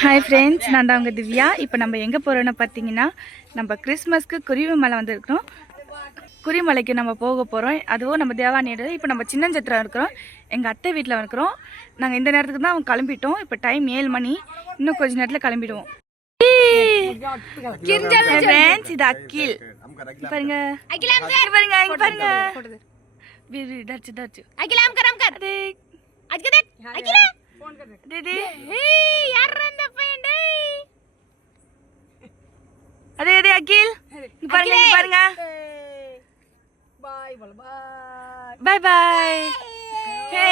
Hi friends, நான் தான் உங்கள் திவ்யா. இப்போ நம்ம எங்கே போகிறோன்னு பார்த்தீங்கன்னா, நம்ம கிறிஸ்மஸ்க்கு குருவிமலை வந்துருக்கிறோம். குருவிமலைக்கு நம்ம போக போகிறோம். அதுவும் நம்ம தேவானியோட. இப்போ நம்ம சின்னஞ்சத்திரம் இருக்கிறோம், எங்கள் அத்தை வீட்டில் இருக்கிறோம். நாங்கள் இந்த நேரத்துக்கு தான் அவங்க கிளம்பிட்டோம். இப்போ டைம் 7 மணி. இன்னும் கொஞ்சம் நேரத்தில் கிளம்பிடுவோம். ஃப்ரெண்ட்ஸ், இது அக்கில் பாருங்க, பாருங்க, இங்க பாருங்க. அதே அதே அகில், பாருங்க பாருங்க. பாய் பாய் பாய். ஹே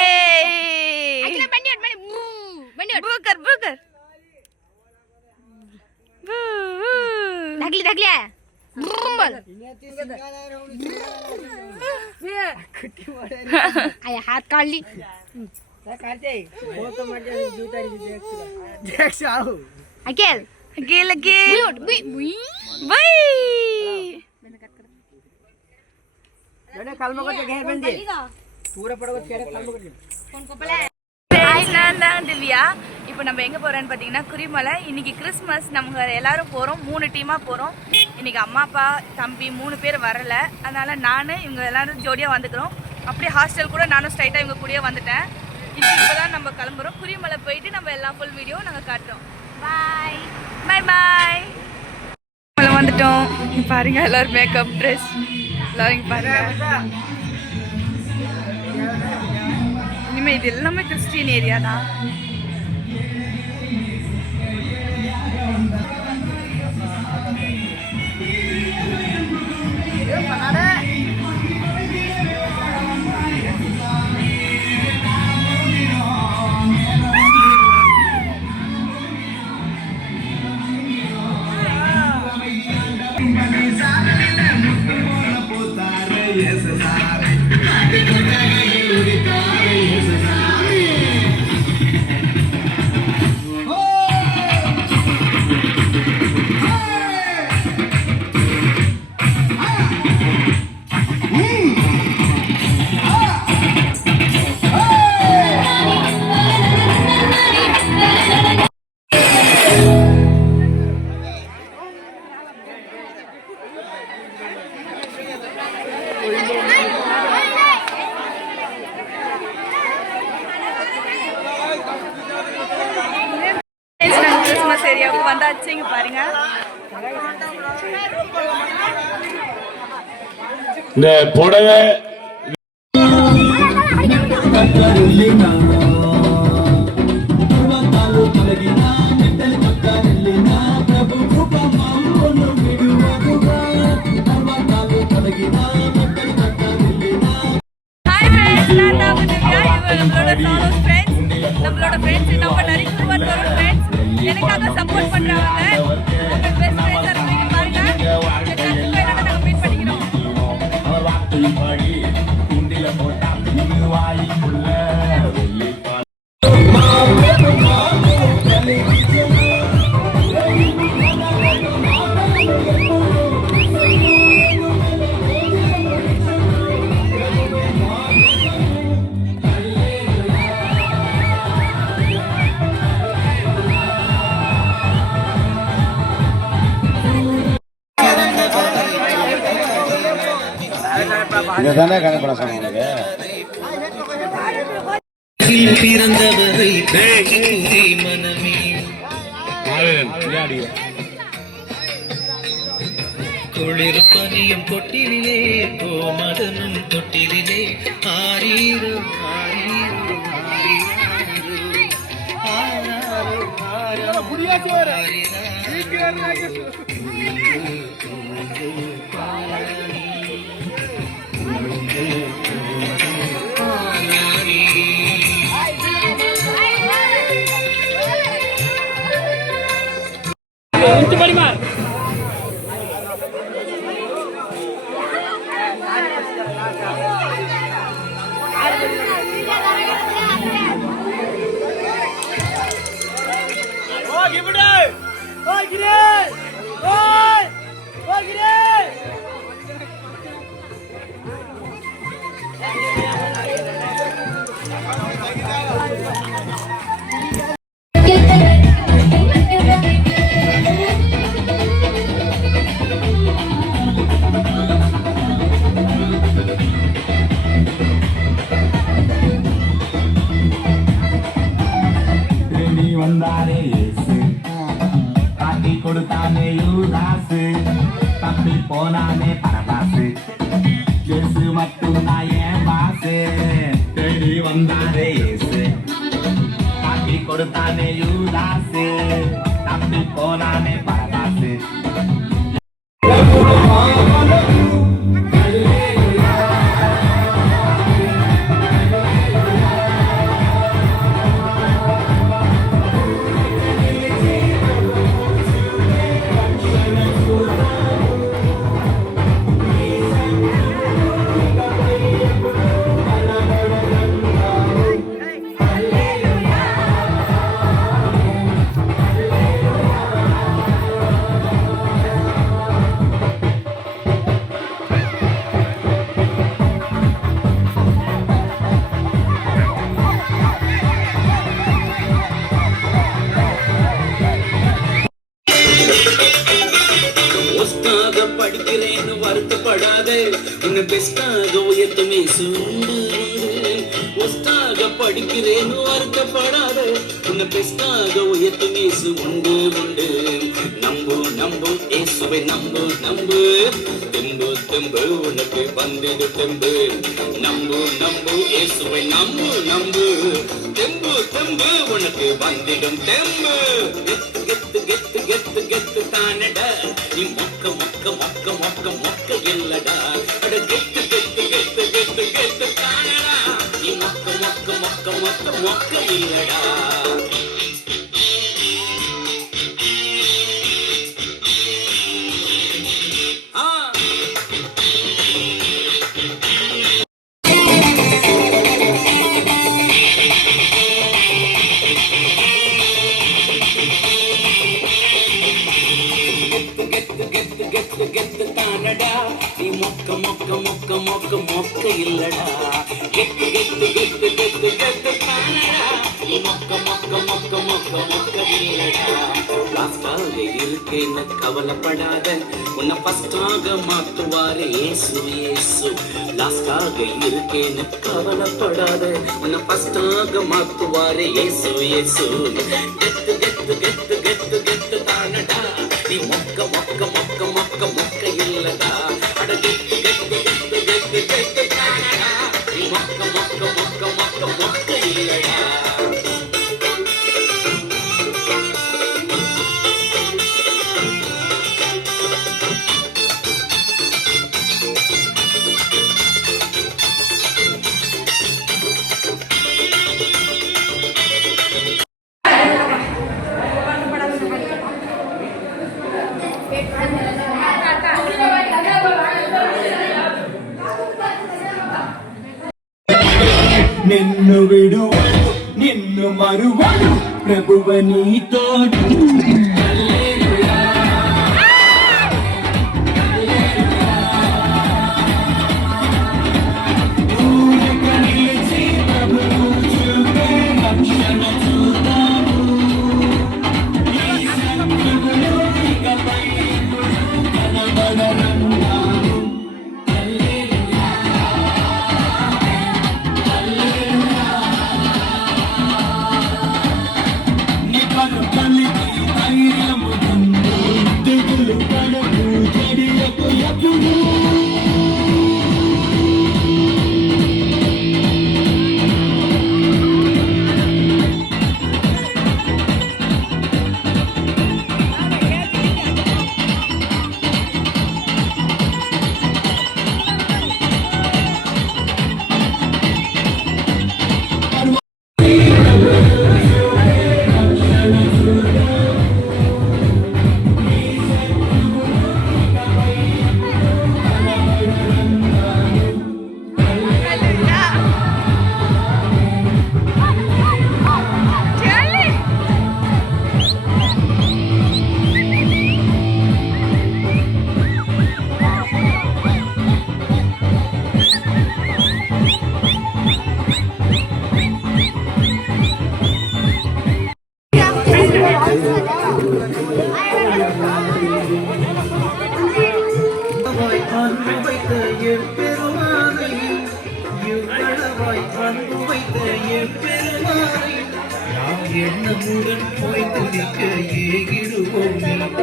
அகில் பண்டி பண்டி பூக்கர் பூக்கர் பூ டக்லி டக்லி பூம்பல் कुट्टी मारे आया हाथ काट ली काटे फोटो मार जूता देख आओ अकेल अकेल अकेल बुई बाय मैंने कलम को घेर बन दे पूरा पड़ो चेहरे कलम को कौन को पले நான் தான் திவ்யா. இப்போ நம்ம எங்கே போகிறோன்னு பார்த்தீங்கன்னா குருவிமலை. இன்றைக்கி கிறிஸ்மஸ். நம்ம எல்லோரும் போகிறோம், 3 டீமாக போகிறோம். இன்றைக்கி அம்மா அப்பா தம்பி 3 பேர் வரலை. அதனால் நான் இவங்க எல்லோரும் ஜோடியாக வந்துக்கிறோம். அப்படியே ஹாஸ்டல் கூட நானும் ஸ்ட்ரைட்டாக இவங்க கூடயே வந்துட்டேன். இப்போ தான் நம்ம கிளம்புறோம். குருவிமலை போயிட்டு நம்ம எல்லாம் ஃபுல் வீடியோ நாங்கள் காட்டுறோம். பாய் பாய் பாய். மலை வந்துட்டோம். பாருங்கள், எல்லோரும் மேக்கப் ட்ரெஸ் எல்லோரும் பாருங்கள். இனிமேல் இது எல்லாமே கிறிஸ்டியன் ஏரியா தான். கிறிஸ்மஸ் ஏரியாவுக்கு வந்தாச்சு. இங்க பாருங்க, இந்த புடவை நம்மளோட ஃப்ரெண்ட்ஸ் நம்ம நிறைய வரோம். ஃப்ரெண்ட்ஸ் எனக்காக சப்போர்ட் பண்றாங்க. உங்க பெஸ்ட் ஃப்ரெண்ட்ஸ் இருக்கீங்க பாருங்க. இந்த கண்டிப்பா நாங்க மீட் பண்ணிக்கிறோம். இதுதானே கணக்கு சொன்னாங்க. பிறந்தவரை மனமே குளிர் பனியும் தொட்டிலே கோமதனும் தொட்டிலே ஆரீரோ ஆரீரோ ஆரீரோ போனானே பரபாசு ஜேசு மட்டும் நான் ஏன் பாசு தேடி வந்தாரே ஏசு காட்டி கொடுத்தானே யூதாசு தப்பி போனானே பரபாசு படிக்கிறேன்னு வருத்தப்படாத உன்னை பெஸ்டாக உயர்த்துமே சூண்டு ஒஸ்டாக படிக்கிறேன்னு வருத்தப்படாத உன்னை பெஸ்டாக உயர்த்துமே உண்டு உண்டு நம்பு நம்பு ஏசுவை நம்பு நம்பு தெம்பு தெம்பு உனக்கு வந்திடு தெம்பு நம்பு நம்பு ஏசுவை நம்பு நம்பு தெம்பு தெம்பு உனக்கு வந்திடும் தெம்பு கெத்து கெத்து கெத்து கெத்து தானடா நீ மொக்க மொக்க மொக்க மொக்க மொக்க இல்லடா அட கெத்து கெத்து கெத்து கெத்து கெத்து தானடா நீ மொக்க மொக்க மொக்க மொக்க மொக்க இல்லடா நீ மொக்க மொக்க மொக்க மொக்க மொக்க இல்லடா கெத்து கெத்து கெத்து கெத்து கெத்து தானடா நீ மொக்க மொக்க மொக்க மொக்க மொக்க இல்லடா லாஸ்டாக இருக்கேன்னு கவலைப்படாத உன்னை ஃபர்ஸ்டாக மாத்துவாரு ஏசு ஏசு லாஸ்டாக இருக்கேன்னு கவலைப்படாத உன்னை ஃபர்ஸ்டாக மாத்துவாரு ஏசு ஏசு கெத்து கெத்து கெத்து கெத்து கெத்து தானடா நீ மொக்க மொக்க மொக்க மொக்க மொக்க இல்லடா அட கெத்து கெத்து கெத்து கெத்து கெத்து தானடா நீ மொக்க மொக்க மொக்க மொக்க மொக்க இல்லடா నిన్ను విడువడు నిన్ను మరువడు ప్రభువ నీతోడు எண்ணமுடன் போய் துதிக்க ஏகிடுவோம் நாம்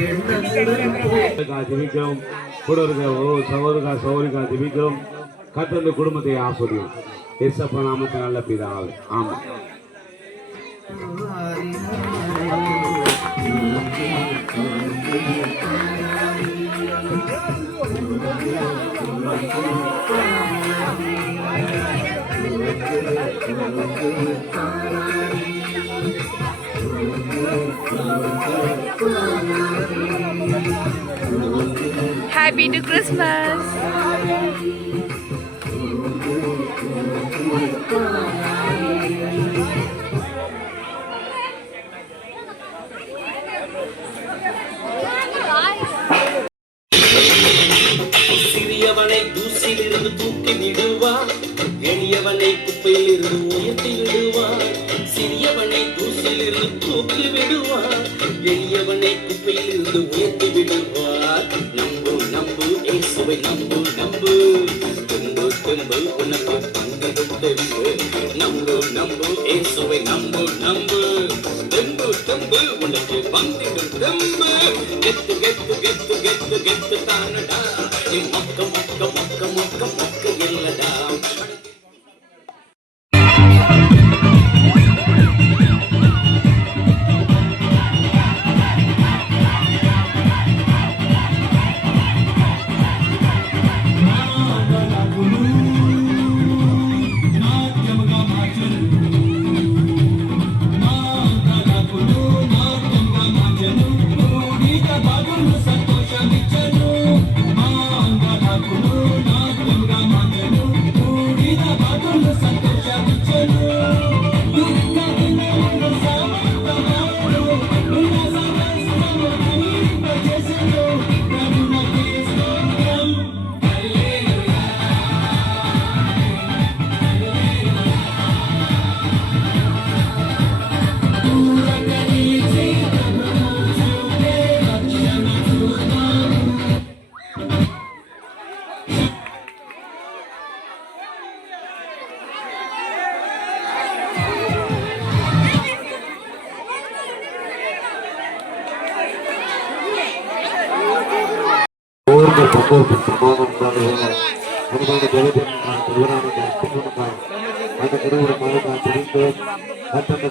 எண்ணமுடன் போய் ஜெபிக்கிறோம். கூட இருக்க சகோதரிக்கா ஜெபிக்கிறோம். கர்த்தர் இந்த குடும்பத்தை ஆசீர்வதியும். இயேசப்பா நாமத்தில் நல்ல பிதாவே. ஆமாம். Happy to Christmas. சிறியவனை தூசிலிருந்து தூக்கி விடுவார், எளியவனை குப்பையிலிருந்து உயர்த்தி விடுவார். சிறியவனை தூசிலிருந்து தூக்கி விடுவார், எளியவனை குப்பையிலிருந்து உயர்த்தி விடுவார். நம்பு நம்பு இயேசுவை நம்பு நம்பு, தும்பு தும்பு உனக்கு பங்கிடும் தெம்பு. நம்பு நம்பு இயேசுவை நம்பு நம்பு, தெம்பு தெம்பு உனக்கு பங்கிடும் தெம்பு. கெத்து கெத்து கெத்து கெத்து கெத்து தானடா, நீ மொக்க மொக்க மொக்க மொக்க மொக்க இல்லடா.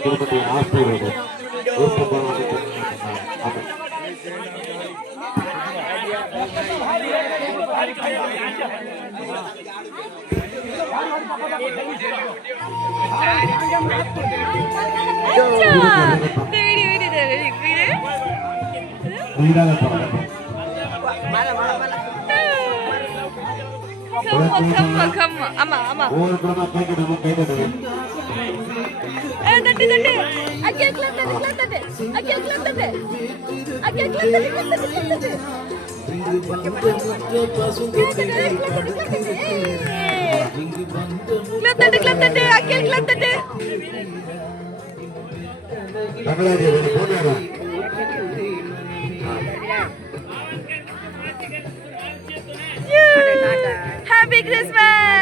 குடும்பத்தை ஆசீர்வதியும். ஆமா ஆமா தட்டு தட்டு அக்கே கிளப் தட்டு கிளப் தட்டு அக்கே கிளப் தட்டு அக்கே கிளப் தட்டு கிளப் தட்டு கிளப் தட்டு அக்கே கிளப் தட்டு. Happy Christmas.